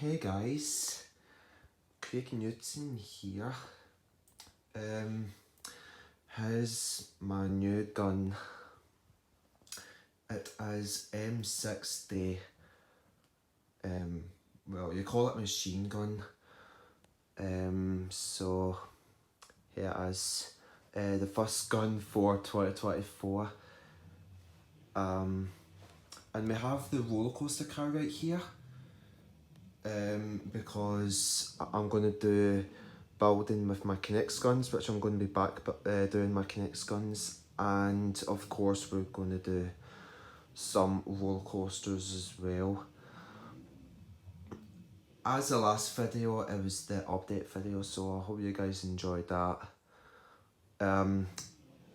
Hey guys, Craig Newton here. Here's my new gun. It is M60. Well, you call it machine gun. So here it is. The first gun for 2024. And we have the roller coaster car right here. Because I'm going to do building with my knex guns, which I'm going to be back doing my knex guns, and of course we're going to do some roller coasters as well. As the last video, it was the update video, so I hope you guys enjoyed that.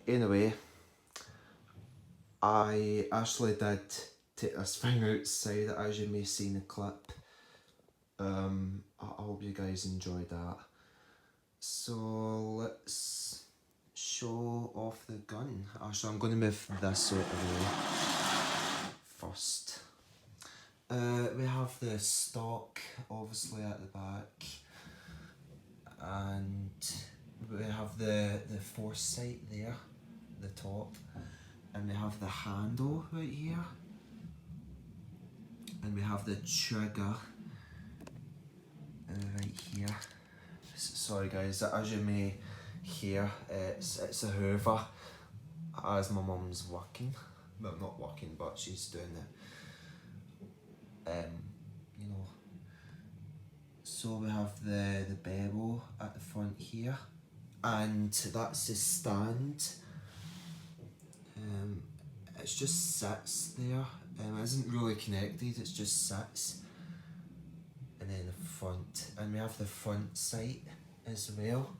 Anyway, I actually did take this thing outside, as you may see in the clip. I hope you guys enjoyed that. So let's show off the gun. Actually, I'm going to move this out of the way first. We have the stock obviously at the back, and we have the force sight there, the top, and we have the handle right here, and we have the trigger right here. Sorry guys, as you may hear, it's a Hoover, as my mum's working. Well, not working, but she's doing it. You know. So we have the bevel at the front here, and that's the stand. It just sits there. It isn't really connected. It just sits. And then the front, and we have the front sight as well.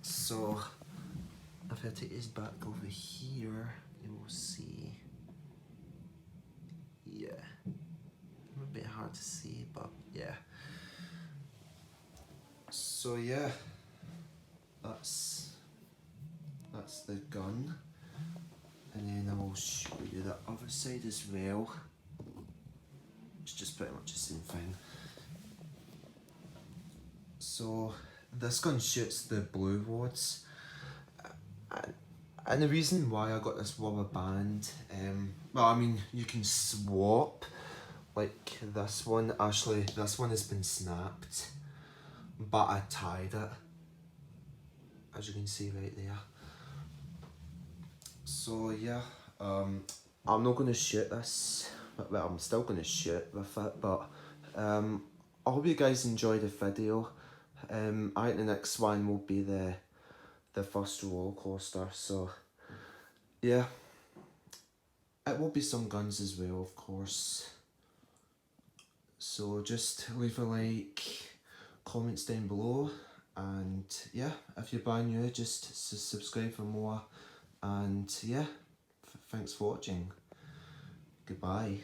So if I take this back over here, you will see, yeah, a bit hard to see, but yeah. So yeah, that's the gun, and then I will show you the other side as well. It's just pretty much the same thing. So this gun shoots the blue wads, and the reason why I got this rubber band, well, I mean, you can swap, like this one. Actually, this one has been snapped, but I tied it, as you can see right there. So yeah, I'm not going to shoot this, well, I'm still going to shoot with it, but I hope you guys enjoyed the video. I think the next one will be the first roller coaster, so yeah, it will be some guns as well, of course. So just leave a like, comments down below, and yeah, if you're brand new, just subscribe for more, and yeah, thanks for watching. Goodbye.